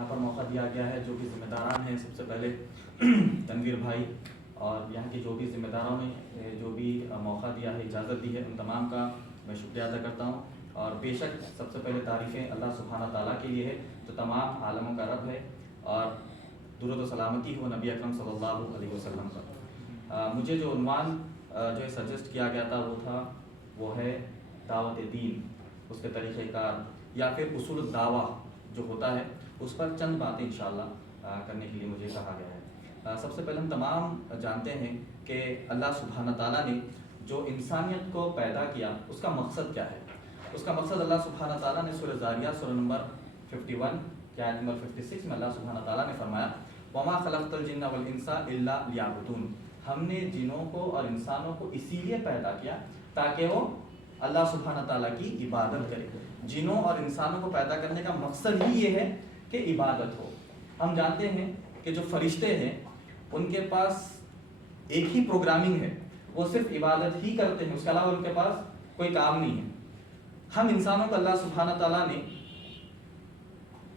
یہاں پر موقع دیا گیا ہے. جو بھی ذمہ داران ہیں، سب سے پہلے تنویر بھائی اور یہاں کے جو بھی ذمہ داروں نے جو بھی موقع دیا ہے، اجازت دی ہے، ان تمام کا میں شکریہ ادا کرتا ہوں. اور بے شک سب سے پہلے تعریفیں اللہ سبحانہ تعالیٰ کے لیے ہے جو تمام عالموں کا رب ہے، اور درود و سلامتی ہو نبی اکرم صلی اللہ علیہ وسلم پر. مجھے جو عنوان جو سجیسٹ کیا گیا تھا وہ ہے دعوت دین، اس کے طریقہ کار یا پھر اصول الدعوہ جو ہوتا ہے، اس پر چند باتیں انشاءاللہ کرنے کے لیے مجھے کہا گیا ہے. سب سے پہلے ہم تمام جانتے ہیں کہ اللہ سبحانہ تعالیٰ نے جو انسانیت کو پیدا کیا اس کا مقصد کیا ہے. اس کا مقصد اللہ سبحانہ تعالیٰ نے سورہ زاریات سورہ نمبر 51 کی آیت نمبر 56 میں اللہ سبحانہ تعالیٰ نے فرمایا وَمَا خَلَقْتَ الْجِنَّ وَالْإِنسَ إِلَّا لِيَعْبُدُونَ. ہم نے جنوں کو اور انسانوں کو اسی لیے پیدا کیا تاکہ وہ اللہ سبحانہ تعالیٰ کی عبادت کرے. جنوں اور انسانوں کو پیدا کرنے کا مقصد ہی یہ ہے کہ عبادت ہو. ہم جانتے ہیں کہ جو فرشتے ہیں ان کے پاس ایک ہی پروگرامنگ ہے، وہ صرف عبادت ہی کرتے ہیں، اس کے علاوہ ان کے پاس کوئی کام نہیں ہے. ہم انسانوں کو اللہ سبحانہ تعالیٰ نے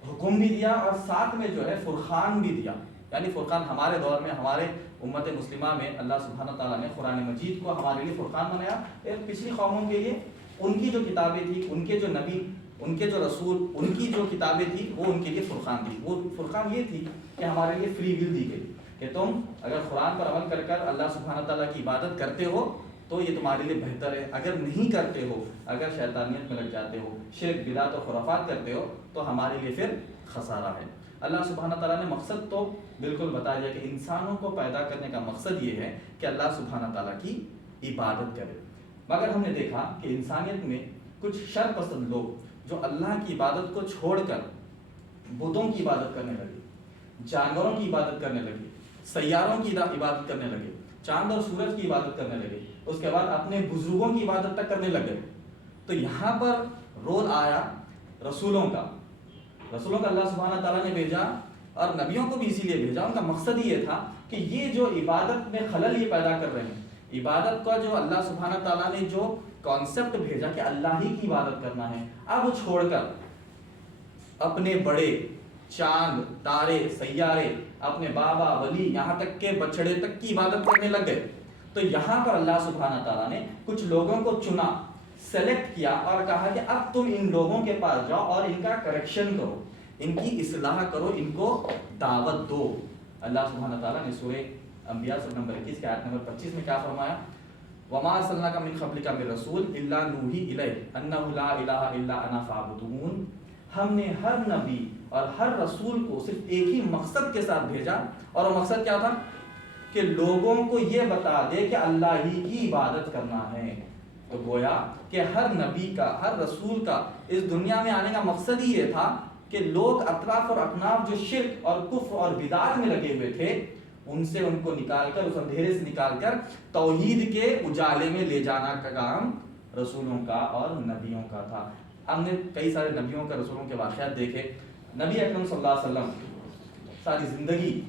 حکم بھی دیا اور ساتھ میں جو ہے فرقان بھی دیا. یعنی فرقان ہمارے دور میں، ہمارے امت مسلمہ میں اللہ سبحانہ تعالیٰ نے قرآن مجید کو ہمارے لیے فرقان بنایا. پچھلی قوموں کے لیے ان کی جو کتابیں تھیں، ان کے جو نبی، ان کے جو رسول، ان کی جو کتابیں تھیں، وہ ان کے لیے فرقان تھی. وہ فرقان یہ تھی کہ ہمارے لیے فری ول دی گئی کہ تم اگر قرآن پر عمل کر اللہ سبحانہ تعالیٰ کی عبادت کرتے ہو تو یہ تمہارے لیے بہتر ہے. اگر نہیں کرتے ہو، اگر شیطانیت میں لگ جاتے ہو، شرک بدعت و خرافات کرتے ہو تو ہمارے لیے پھر خسارہ ہے. اللہ سبحانہ تعالیٰ نے مقصد تو بالکل بتا دیا کہ انسانوں کو پیدا کرنے کا مقصد یہ ہے کہ اللہ سبحانہ تعالیٰ کی عبادت کرے. مگر ہم نے دیکھا کہ انسانیت میں کچھ شر پسند لوگ جو اللہ کی عبادت کو چھوڑ کر بتوں کی عبادت کرنے لگے، جانوروں کی عبادت کرنے لگے، سیاروں کی عبادت کرنے لگے، چاند اور سورج کی عبادت کرنے لگے، اس کے بعد اپنے بزرگوں کی عبادت تک کرنے لگے. تو یہاں پر رول آیا رسولوں کا اللہ سبحانہ تعالیٰ نے بھیجا اور نبیوں کو بھی اسی لیے بھیجا. ان کا مقصد ہی یہ تھا کہ یہ جو عبادت میں خلل یہ پیدا کر رہے ہیں، عبادت کا جو اللہ سبحانہ تعالیٰ نے جو کانسیپٹ بھیجا کہ اللہ ہی کی عبادت کرنا ہے، اب چھوڑ کر اپنے بڑے چاند، تارے، سیارے، اپنے بابا، ولی، یہاں تک کہ بچڑے تک کی عبادت کرنے لگ گئے. تو یہاں پر اللہ سبحانہ تعالیٰ نے کچھ لوگوں کو چنا، سلیکٹ کیا اور کہا کہ اب تم ان لوگوں کے پاس جاؤ اور ان کا کریکشن کرو، ان کی اصلاح کرو، ان کو دعوت دو. اللہ سبحانہ تعالیٰ نے سورہ انبیاء سورہ نمبر 21 کی آیت نمبر 25 میں کیا فرمایا وَمَا أَرْسَلْنَاكَ مِنْ قَبْلِكَ مِنْ رَسُولٍ إِلَّا نُوحِي إِلَيْهِ أَنَّهُ لَا إِلَهَ إِلَّا أَنَا فَاعْبُدُونِ. ہم نے ہر نبی اور ہر رسول کو صرف ایک ہی مقصد کے ساتھ بھیجا، اور وہ مقصد کیا تھا کہ لوگوں کو یہ بتا دے کہ اللہ ہی کی عبادت کرنا ہے. تو گویا کہ ہر نبی کا، ہر رسول کا اس دنیا میں آنے کا مقصد ہی یہ تھا کہ لوگ اطراف اور اکناف جو شرک اور کفر اور بدعت میں لگے ہوئے تھے ان سے ان کو نکال کر، اس اندھیرے سے نکال کر توحید کے اجالے میں لے جانا کا کام رسولوں کا اور نبیوں کا تھا. ہم نے کئی سارے نبیوں کا، رسولوں کے واقعات دیکھے. نبی اکرم صلی اللہ علیہ وسلم ساری زندگی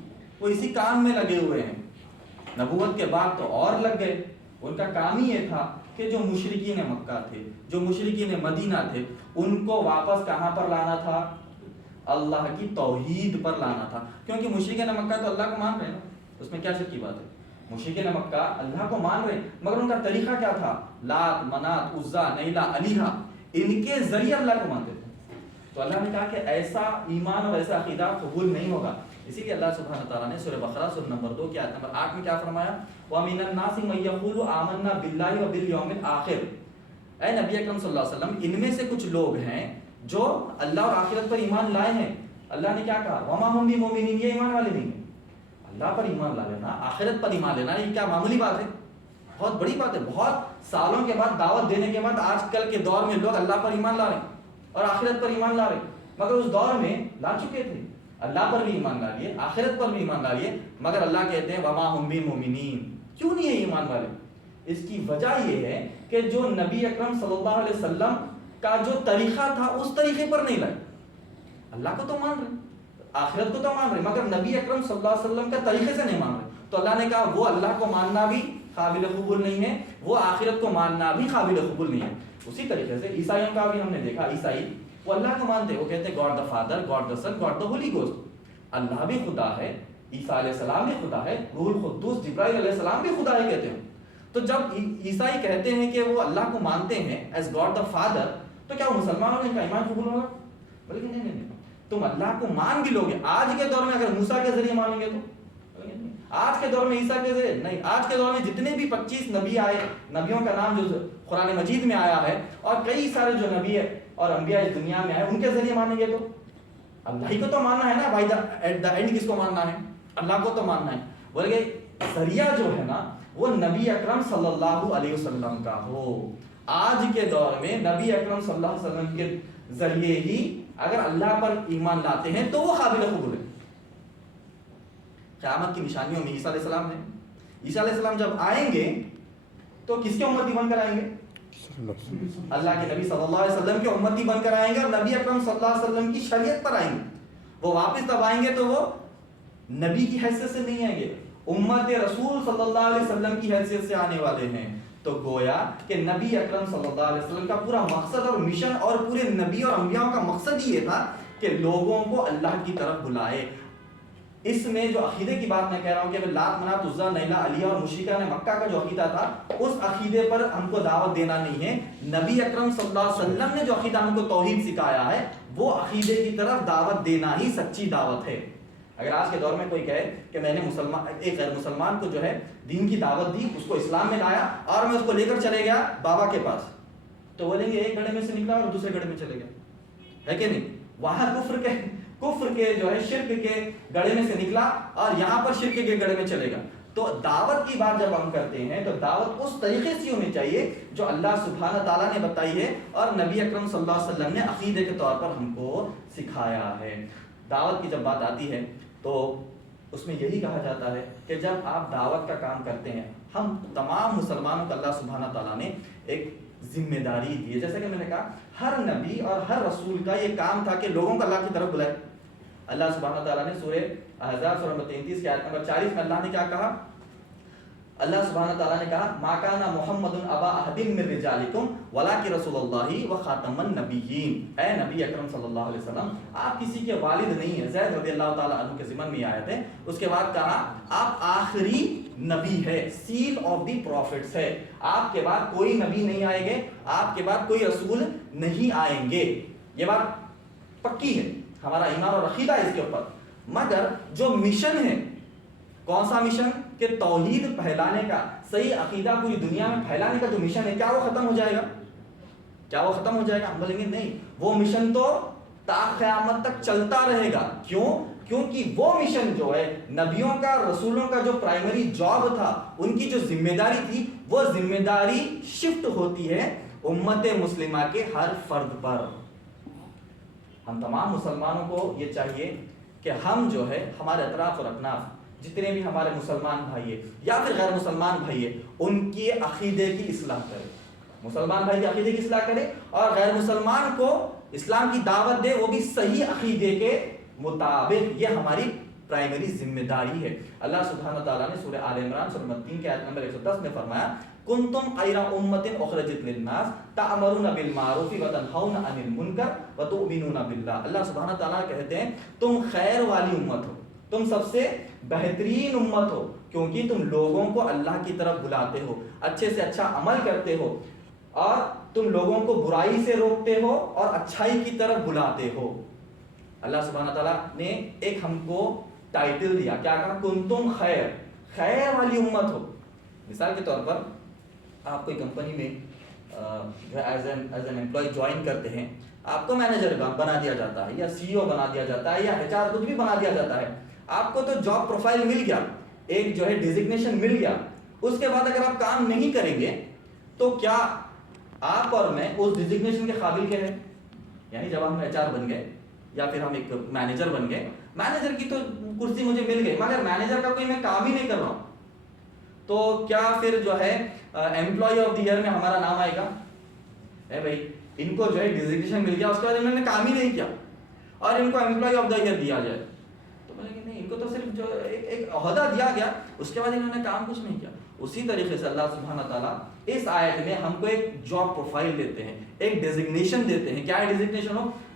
وہ اسی کام میں لگے ہوئے ہیں. نبوت کے بعد تو اور لگ گئے. ان کا کام ہی یہ تھا کہ جو مشرکین مکہ تھے، جو مشرکین مدینہ تھے، ان کو واپس کہاں پر لانا تھا؟ اللہ کی توحید پر لانا تھا. کیونکہ مشرکین مکہ تو اللہ کو مان رہے ہیں نا، اس میں کیا شک کی بات ہے. مشرکین مکہ اللہ کو مان رہے ہیں، مگر ان کا طریقہ کیا تھا؟ لات، منات، عزا، نیلا، علیہا، ان کے ذریعے اللہ کو مانتے تھے. تو اللہ نے کہا کہ ایسا ایمان اور ایسا عقیدہ قبول نہیں ہوگا. اسی لیے اللہ سبحانہ تعالیٰ نے سورہ بقرہ سورہ نمبر 2 کی آیت نمبر 8 میں کیا فرمایا وَمِنَ النَّاسِ مَن يَقُولُ آمَنَّا بِاللَّهِ وَبِالْيَوْمِ الْآخِرِ. اے نبی اکرم صلی اللہ علیہ وسلم، ان میں سے کچھ لوگ ہیں جو اللہ اور آخرت پر ایمان لائے ہیں. اللہ نے کیا کہا وَمَا هُمْ بِمُؤْمِنِينَ، یہ ایمان والے نہیں ہیں. اللہ پر ایمان لا لینا، آخرت پر ایمان لینا، یہ کیا معمولی بات ہے؟ بہت بڑی بات ہے. بہت سالوں کے بعد دعوت دینے کے بعد آج کل کے دور میں لوگ اللہ پر ایمان لا رہے ہیں اور آخرت پر ایمان لا رہے ہیں. مگر اس دور میں لا چکے تھے، اللہ پر بھی ایمان لا لیے، آخرت پر بھی ایمان لا لیے، مگر اللہ کہتے ہیں وَمَا هُمْ بِمُؤْمِنِينَ. کیوں نہیں ہے ایمان والے؟ اس کی وجہ یہ ہے کہ جو نبی اکرم صلی اللہ علیہ وسلم کا جو طریقہ تھا اس طریقے پر نہیں لائے. اللہ کو تو مان رہے، آخرت کو تو مان رہے، مگر نبی اکرم صلی اللہ علیہ وسلم کا طریقے سے نہیں مان رہے. تو اللہ نے کہا وہ اللہ کو ماننا بھی قابل قبول نہیں ہے، وہ آخرت کو ماننا بھی قابل قبول نہیں ہے. اسی طریقے سے عیسائیوں کا بھی ہم نے دیکھا. عیسائی وہ اللہ کو مانتے ہیں، وہ کہتے ہیں God the father, God the son, God the holy ghost, اللہ بھی خدا ہے، عیسیٰ علیہ السلام بھی خدا ہے، روح القدس جبرائیل علیہ السلام بھی خدا ہے کہتے ہیں۔ تو جب عیسائی کہتے ہیں کہ وہ اللہ کو مانتے ہیں ایز گاڈ دا فادر، تو کیا وہ مسلمانوں نے ان کا ایمان قبول ہوگا؟ بلکہ نہیں نہیں نہیں، تم اللہ کو مان بھی لوگے آج کے دور میں، اگر موسیٰ کے ذریعے مانیں گے تو آج کے دور میں عیسیٰ کے ذریعے نہیں، آج کے دور میں جتنے بھی 25 نبی آئے، نبیوں کا نام جو قرآن مجید میں آیا ہے، اور کئی سارے جو نبی ہے اور انبیاء اس دنیا میں آئے، ان کے ذریعے مانیں گے تو اللہ ہی کو تو ماننا ہے نا بھائی، ایٹ دا اینڈ کس کو ماننا ہے؟ اللہ کو تو ماننا ہے۔ بولے ذریعہ جو ہے نا وہ نبی اکرم صلی اللہ علیہ وسلم کا ہو۔ آج کے دور میں نبی اکرم صلی اللہ علیہ وسلم کے ذریعے ہی اگر اللہ پر ایمان لاتے ہیں تو وہ قابل قبول ہے۔ قیامت کی نشانیوں میں عیسیٰ علیہ السلام ہے، عیسیٰ علیہ السلام جب آئیں گے تو کس کے امتی بن کر آئیں گے؟ اللہ کے نبی صلی اللہ علیہ وسلم کے امتی بن کر آئیں گے، اور نبی اکرم صلی اللہ علیہ وسلم کی شریعت پر آئیں گے۔ وہ واپس تب آئیں گے تو وہ نبی کی حیثیت سے نہیں آئیں گے، امت رسول صلی اللہ علیہ وسلم کی حیثیت سے آنے والے ہیں۔ تو گویا کہ نبی اکرم صلی اللہ علیہ وسلم کا پورا مقصد اور مشن اور پورے نبی اور انبیاء کا مقصد ہی یہ تھا کہ لوگوں کو اللہ کی طرف بلائے۔ اس میں جو عقیدے کی بات میں کہہ رہا ہوں کہ لات منات عزا نیلا علیہ اور مشرکان مکہ کا جو عقیدہ تھا، اس عقیدے پر ہم کو دعوت دینا نہیں ہے۔ نبی اکرم صلی اللہ علیہ وسلم نے جو عقیدہ ہم کو توحید سکھایا ہے، وہ عقیدے کی طرف دعوت دینا ہی سچی دعوت ہے۔ اگر آج کے دور میں کوئی کہے کہ میں نے ایک غیر مسلمان کو جو ہے دین کی دعوت دی، اس کو اسلام میں لایا اور میں اس کو لے کر چلے گیا بابا کے پاس، تو بولیں گے ایک گڑھے میں سے نکلا اور دوسرے گڑھے میں چلے گیا، ہے کہ نہیں؟ وہاں کفر کے جو ہے شرک کے گڑھے میں سے نکلا اور یہاں پر شرک کے گڑھے میں چلے گا۔ تو دعوت کی بات جب ہم کرتے ہیں تو دعوت اس طریقے سے ہونی چاہیے جو اللہ سبحانہ تعالیٰ نے بتائی ہے اور نبی اکرم صلی اللہ علیہ وسلم نے عقیدے کے طور پر ہم کو سکھایا ہے۔ دعوت کی جب بات آتی ہے تو اس میں یہی کہا جاتا ہے کہ جب آپ دعوت کا کام کرتے ہیں، ہم تمام مسلمانوں کو اللہ سبحانہ تعالیٰ نے ایک ذمہ داری دی ہے۔ جیسا کہ میں نے کہا، ہر نبی اور ہر رسول کا یہ کام تھا کہ لوگوں کو اللہ کی طرف بلائے۔ اللہ سبحانہ تعالیٰ نے سورہ احزاب سورہ نمبر 33 کی آیت نمبر 40 میں اللہ نے کیا کہا؟ اللہ سبحانہ تعالیٰ نے کہا ما کان محمد ابا احد من رجالکم ولکن رسول اللہ و خاتم النبیین۔ اے نبی اکرم صلی اللہ علیہ وسلم، آپ کسی کے والد نہیں ہیں۔ زید رضی اللہ تعالیٰ عنہ کے ضمن میں یہ آیت ہے۔ اس کے بعد کہا آپ آخری نبی ہے، سیل آف دی پروفٹس ہے، آپ کے بعد کوئی نبی نہیں آئیں گے، آپ کے بعد کوئی رسول نہیں آئیں گے۔ یہ بات پکی ہے، ہمارا ایمان اور عقیدہ ہے اس کے اوپر۔ مگر جو مشن ہے، کون سا مشن؟ کہ توحید پھیلانے کا، صحیح عقیدہ پوری دنیا میں پھیلانے کا جو مشن ہے، کیا وہ ختم ہو جائے گا؟ کیا وہ ختم ہو جائے گا؟ ہم بولیں گے نہیں، وہ مشن تو تا قیامت تک چلتا رہے گا۔ کیوں؟ کیونکہ وہ مشن جو ہے نبیوں کا، رسولوں کا جو پرائمری جاب تھا، ان کی جو ذمہ داری تھی، وہ ذمہ داری شفٹ ہوتی ہے امت مسلمہ کے ہر فرد پر۔ ہم تمام مسلمانوں کو یہ چاہیے کہ ہم جو ہے ہمارے اطراف اور اکناف جتنے بھی ہمارے مسلمان بھائی ہیں یا پھر غیر مسلمان بھائی ہیں، ان کے عقیدے کی اصلاح کرے۔ مسلمان بھائی کے عقیدے کی اصلاح کرے اور غیر مسلمان کو اسلام کی دعوت دے، وہ بھی صحیح عقیدے کے مطابق۔ یہ ہماری پرائمری ذمہ داری ہے۔ اللہ سبحانہ تعالیٰ نے سورہ آل عمران سورہ نمبر 3 کی آیت نمبر 110 میں فرمایا کنتم خیر امۃ اخرجت للناس تأمرون بالمعروف وتنہون عن المنکر وتؤمنون باللہ۔ اللہ سبحانہ تعالیٰ کہتے ہیں تم خیر والی امت ہو، تم سب سے بہترین امت ہو، کیونکہ تم لوگوں کو اللہ کی طرف بلاتے ہو، اچھے سے اچھا عمل کرتے ہو، اور تم لوگوں کو برائی سے روکتے ہو اور اچھائی کی طرف بلاتے ہو۔ اللہ سبحانہ تعالیٰ نے ایک ہم کو ٹائٹل دیا، کیا کہا؟ کنتم خیر، خیر والی امت ہو۔ مثال کے طور پر آپ کوئی کمپنی میں جو ایز این امپلائی جوائن کرتے ہیں، آپ کو مینیجر بنا دیا جاتا ہے یا سی او بنا دیا جاتا ہے یا ایچ آر کچھ بھی بنا دیا جاتا ہے۔ آپ کو تو جاب پروفائل مل گیا، ایک جو ہے ڈیزگنیشن مل گیا، اس کے بعد اگر آپ کام نہیں کریں گے تو کیا آپ اور میں اس ڈیزگنیشن کے قابل کے ہیں؟ یعنی جب ہم ایچ آر بن گئے یا پھر ہم ایک مینیجر بن گئے، مینیجر کی تو کرسی مجھے مل گئی، مگر مینیجر کا کوئی میں کام ہی نہیں کر رہا ہوں، تو کیا پھر جو ہے امپلائی آف دی ایئر میں ہمارا نام آئے گا؟ اے بھائی، ان کو جو ہے ڈیزگنیشن مل گیا، اس کے بعد انہوں نے کام ہی نہیں کیا اور ان کو امپلائی آف دا ایئر دیا جائے، تو بولیں گے نہیں، ان کو تو صرف جو ایک عہدہ دیا گیا، اس کے بعد انہوں نے کام کچھ نہیں کیا۔ اسی طریقے سے اللہ سبحانہ تعالیٰ اس آیت میں ہم کو ایک جاب پروفائل دیتے ہیں، ایک ڈیزگنیشن دیتے ہیں۔ کیا ڈیزگنیشن ہو؟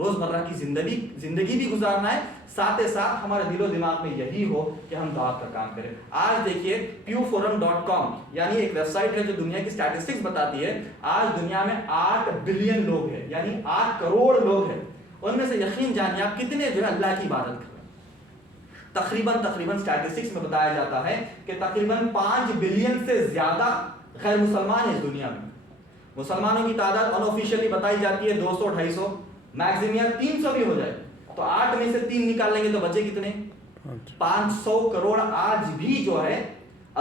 روزمرہ کی زندگی بھی گزارنا ہے، ساتھ ساتھ ہمارے دل و دماغ میں یہی ہو کہ ہم دعوت کا کام کریں۔ آج دیکھیے pewforum.com یعنی ایک ویب سائٹ ہے جو دنیا کی سٹیٹسٹکس بتاتی ہے، آج دنیا میں 8 بلین لوگ ہیں، یعنی 8 کروڑ لوگ ہیں، ان میں سے یقین جانیے آپ کتنے جو ہے اللہ کی عبادت کر رہے ہیں۔ تقریباً سٹیٹسٹکس میں بتایا جاتا ہے کہ تقریباً 5 بلین سے زیادہ غیر مسلمان ہیں اس دنیا میں۔ مسلمانوں کی تعداد انآفیشیلی بتائی جاتی ہے 200-250، میکسیمم 300 بھی ہو جائے تو 8 میں سے 3 نکال لیں گے تو بچے کتنے؟ 500 کروڑ آج بھی جو ہے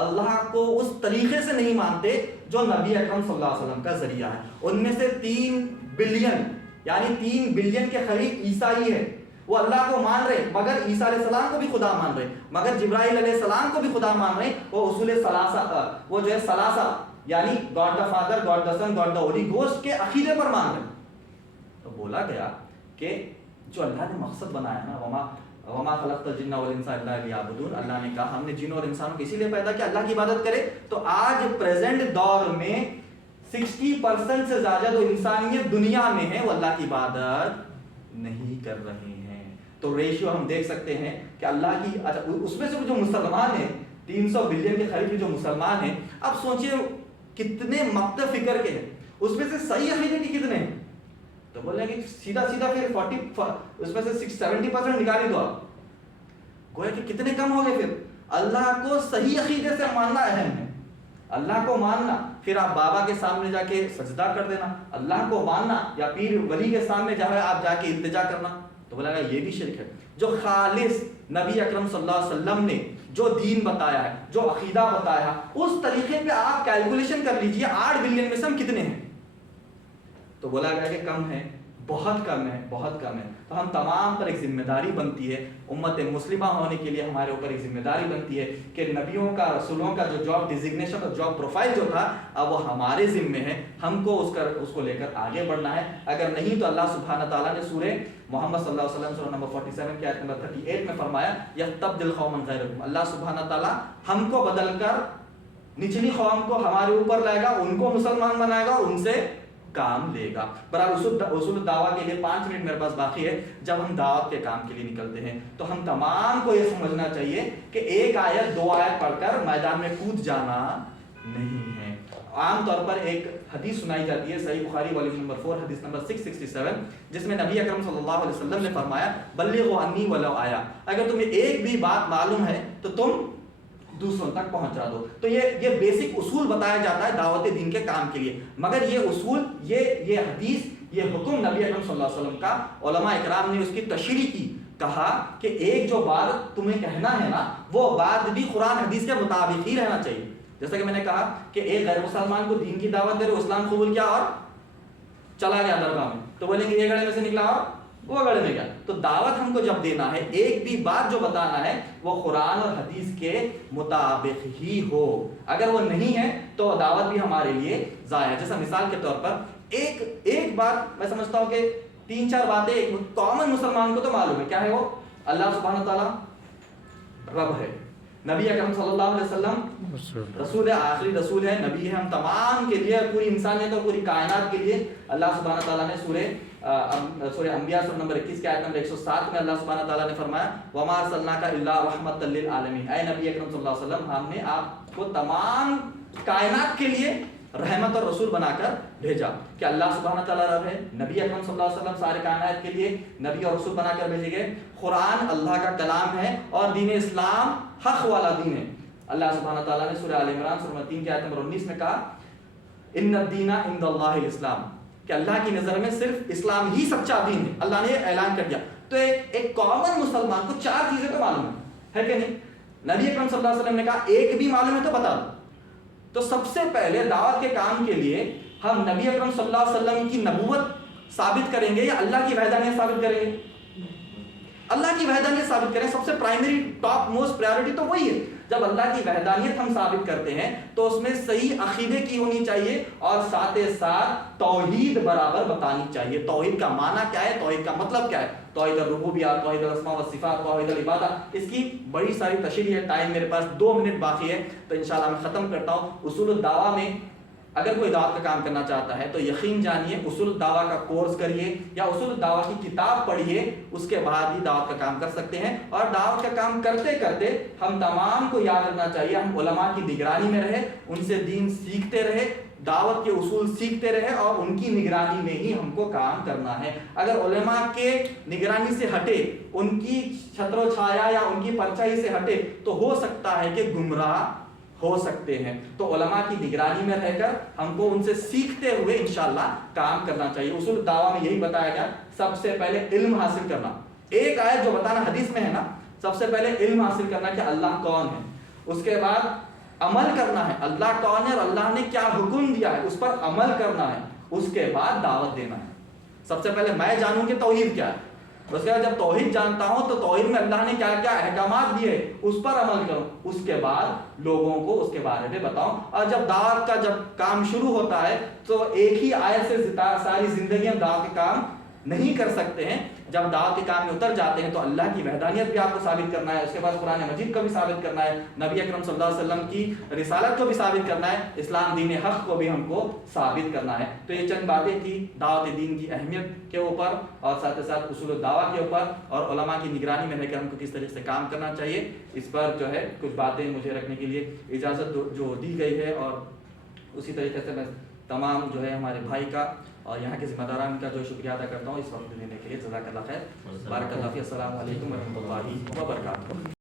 اللہ کو اس طریقے سے نہیں مانتے جو نبی اکرم صلی اللہ علیہ وسلم کا ذریعہ ہے۔ ان میں سے 3 بلین یعنی 3 بلین کے قریب عیسائی ہے، وہ اللہ کو مان رہے مگر عیسیٰ علیہ السلام کو بھی خدا مان رہے، مگر جبرائیل علیہ السلام کو بھی خدا مان رہے، وہ اصول ثلاثہ وہ جو ہے ثلاثہ یعنی God the father, God the son, God the holy ghost کے عقیدے پر مان رہے۔ تو بولا گیا کہ جو اللہ نے مقصد بنایا نا، وما خلقت الجن والانس الا لیعبدون، اللہ نے کہا ہم نے جن اور انسانوں کو اسی لیے پیدا کیا اللہ کی عبادت کرے۔ تو آج پریزنٹ دور میں 60% سے زیادہ جو انسانیت دنیا میں ہے وہ اللہ کی عبادت نہیں کر رہے ہیں۔ تو ریشیو ہم دیکھ سکتے ہیں کہ اللہ کی اس میں سے جو مسلمان ہیں 300 بلین کے قریب جو مسلمان ہیں، اب سوچئے کتنے مکتب فکر کے ہیں، اس میں سے صحیح عقیدے کے کتنے ہیں؟ تو بولیں کہ سیدھا پھر 40 اس میں سے 70% نکالی دو آپ، گویا کہ کتنے کم ہو گئے۔ پھر اللہ کو صحیح عقیدے سے ماننا اہم ہے، اللہ کو ماننا، پھر آپ بابا کے سامنے جا کے سجدہ کر دینا، اللہ کو ماننا، یا پیر ولی کے سامنے جا ہے آپ جا کے التجا کرنا، تو بولا گا یہ بھی شرک ہے۔ جو خالص نبی اکرم صلی اللہ علیہ وسلم نے جو دین بتایا ہے، جو عقیدہ بتایا ہے، اس طریقے پہ آپ کیلکولیشن کر لیجئے 8 بلین میں سے ہم کتنے ہیں، تو بولا گیا کہ کم ہے، بہت کم ہے، بہت کم ہے۔ تو ہم تمام پر ایک ذمہ داری بنتی ہے، امت مسلمہ ہونے کے لیے ہمارے اوپر ایک ذمہ داری بنتی ہے کہ نبیوں کا، رسولوں کا جو جاب ڈیزگنیشن اور جاب پروفائل جو تھا اب وہ ہمارے ذمے ہے، ہم کو اس کو لے کر آگے بڑھنا ہے۔ اگر نہیں تو اللہ سبحانہ تعالیٰ نے سورہ محمد صلی اللہ علیہ وسلم سورہ نمبر 47 کی آیت نمبر 38 میں فرمایا یستبدل قوما غیرکم، اللہ سبحانہ تعالیٰ ہم کو بدل کر نچلی قوم کو ہمارے اوپر لائے گا، ان کو مسلمان بنائے گا اور ان سے کام لے گا۔ برحال اصول دعویٰ کے لیے 5 منٹ میرے پاس باقی ہے۔ جب ہم دعوت کے کام کے لیے نکلتے ہیں تو ہم تمام کو یہ سمجھنا چاہیے کہ ایک آیت 2 آیت پڑھ کر میدان میں کود جانا نہیں ہے۔ عام طور پر ایک حدیث سنائی جاتی ہے صحیح بخاری والیوم نمبر 4 حدیث نمبر 667، جس میں نبی اکرم صلی اللہ علیہ وسلم نے فرمایا بلغوا عنی ولو آیا، اگر تمہیں ایک بھی بات معلوم ہے تو تم دوسروں تک پہنچا دو۔ تو یہ بیسک اصول بتایا جاتا ہے دعوت دین کے کام کے لیے، مگر یہ اصول، یہ حدیث، یہ حکم نبی اکرم صلی اللہ علیہ وسلم کا علماء اکرام نے اس کی تشریح کی، کہا کہ ایک جو بات تمہیں کہنا ہے نا وہ بات بھی قرآن حدیث کے مطابق ہی رہنا چاہیے۔ جیسا کہ میں نے کہا کہ ایک غیر مسلمان کو دین کی دعوت دے رہے، اسلام قبول کیا اور چلا گیا درگاہ میں، تو بولیں گے یہ گڑھے میں سے نکلا اور وہ گڑھے میں گیا۔ تو دعوت ہم کو جب دینا ہے، ایک بھی بات جو بتانا ہے وہ قرآن اور حدیث کے مطابق ہی ہو، اگر وہ نہیں ہے تو دعوت بھی ہمارے لیے ضائع ہے۔ جیسا مثال کے طور پر ایک بات میں سمجھتا ہوں کہ 3-4 باتیں ایک کامن مسلمان کو تو معلوم ہے، کیا ہے وہ؟ اللہ سبحانہ تعالیٰ رب ہے، نبی اکرم صلی اللہ علیہ وسلم رسول ہے، آخری رسول ہے، نبی ہے ہم تمام کے لیے، پوری انسانیت اور پوری کائنات کے لیے۔ اللہ سبحانہ تعالیٰ نے سورہ انبیاء سورہ نمبر 21 کے آیت نمبر 107 میں اللہ سبحانہ تعالیٰ نے فرمایا وَمَا أَرْسَلْنَاكَ إِلَّا رَحْمَةً لِّلْعَالَمِينَ، اے نبی اکرم صلی اللہ علیہ وسلم ہم نے آپ کو تمام کائنات کے لیے رحمت اور رسول بنا کر بھیجا۔ کہ اللہ سبحانہ تعالیٰ رب ہے، نبی اکرم صلی اللہ علیہ وسلم سارے کائنات کے لیے نبی اور رسول بنا کر بھیجے گئے، قرآن اللہ کا کلام ہے اور دین اسلام حق والا دین ہے۔ اللہ سبحانہ تعالیٰ نے سورہ آل عمران سورہ 3 کی آیت نمبر 19 میں کہا ان الدین عند اللہ الاسلام، کہ اللہ کی نظر میں صرف اسلام ہی سچا دین ہے، اللہ نے اعلان کر دیا۔ تو ایک کامن مسلمان کو 4 چیزیں تو معلوم ہے کہ نہیں؟ نبی اکرم صلی اللہ علیہ وسلم نے کہا ایک بھی معلوم ہے تو بتا دو۔ تو سب سے پہلے دعوت کے کام کے لیے ہم نبی اکرم صلی اللہ علیہ وسلم کی نبوت ثابت کریں گے یا اللہ کی وحدانیت ثابت کریں گے؟ اللہ کی وحدانیت ثابت کریں، سب سے پرائمری ٹاپ موسٹ پرائیورٹی تو وہی ہے۔ جب اللہ کی وحدانیت ہم ثابت کرتے ہیں تو اس میں صحیح عقیدے کی ہونی چاہیے اور ساتھ توحید برابر بتانی چاہیے۔ توحید کا معنی کیا ہے، توحید کا مطلب کیا ہے، توحید الربوبیہ، توحید الاسماء والصفات، توحید العبادہ، اس کی بڑی ساری تشریح ہے۔ ٹائم میرے پاس 2 منٹ باقی ہے تو انشاءاللہ میں ختم کرتا ہوں۔ اصول الدعوہ میں اگر کوئی دعوت کا کام کرنا چاہتا ہے تو یقین جانیے اصول دعویٰ کا کورس کریے یا اصول دعویٰ کی کتاب پڑھیے، اس کے بعد ہی دعوت کا کام کر سکتے ہیں۔ اور دعوت کا کام کرتے کرتے ہم تمام کو یاد رکھنا چاہیے ہم علماء کی نگرانی میں رہے، ان سے دین سیکھتے رہے، دعوت کے اصول سیکھتے رہے اور ان کی نگرانی میں ہی ہم کو کام کرنا ہے۔ اگر علماء کے نگرانی سے ہٹے، ان کی چھتر و چھایا یا ان کی پرچائی سے ہٹے تو ہو سکتا ہے کہ گمراہ ہو سکتے ہیں۔ تو علماء کی نگرانی میں رہ کر ہم کو ان سے سیکھتے ہوئے انشاءاللہ کام کرنا چاہیے۔ اصول دعویٰ میں یہی بتایا گیا، سب سے پہلے علم حاصل کرنا، ایک آیت جو بتانا حدیث میں ہے نا، سب سے پہلے علم حاصل کرنا کہ اللہ کون ہے، اس کے بعد عمل کرنا ہے، اللہ کون ہے اور اللہ نے کیا حکم دیا ہے اس پر عمل کرنا ہے، اس کے بعد دعوت دینا ہے۔ سب سے پہلے میں جانوں کہ توحید کیا ہے، اس کے بعد جب توحید جانتا ہوں تو توحید میں اللہ نے کیا کیا احکامات دیے اس پر عمل کروں، اس کے بعد لوگوں کو اس کے بارے میں بتاؤں۔ اور جب دعوت کا جب کام شروع ہوتا ہے تو ایک ہی آیت سے ساری زندگی ہم دعوت کے کام نہیں کر سکتے ہیں۔ جب دعوت کے کام میں اتر جاتے ہیں تو اللہ کی وحدانیت بھی آپ کو ثابت کرنا ہے، اس کے بعد قرآن مجید کو بھی ثابت کرنا ہے، نبی اکرم صلی اللہ علیہ وسلم کی رسالت کو بھی ثابت کرنا ہے، اسلام دین حق کو بھی ہم کو ثابت کرنا ہے۔ تو یہ چند باتیں تھی دعوت دین کی اہمیت کے اوپر اور ساتھ ساتھ اصول دعویٰ کے اوپر اور علماء کی نگرانی میں رہ کر ہم کو کس طریقے سے کام کرنا چاہیے، اس پر جو ہے کچھ باتیں مجھے رکھنے کے لیے اجازت جو دی گئی ہے۔ اور اسی طریقے سے میں تمام جو ہے ہمارے بھائی کا اور یہاں کے ذمہ داران کا جو شکریہ ادا کرتا ہوں اس وقت دینے کے لیے۔ جزاک اللہ خیر، بارک اللہ فیک، السلام علیکم ورحمۃ اللہ وبرکاتہ۔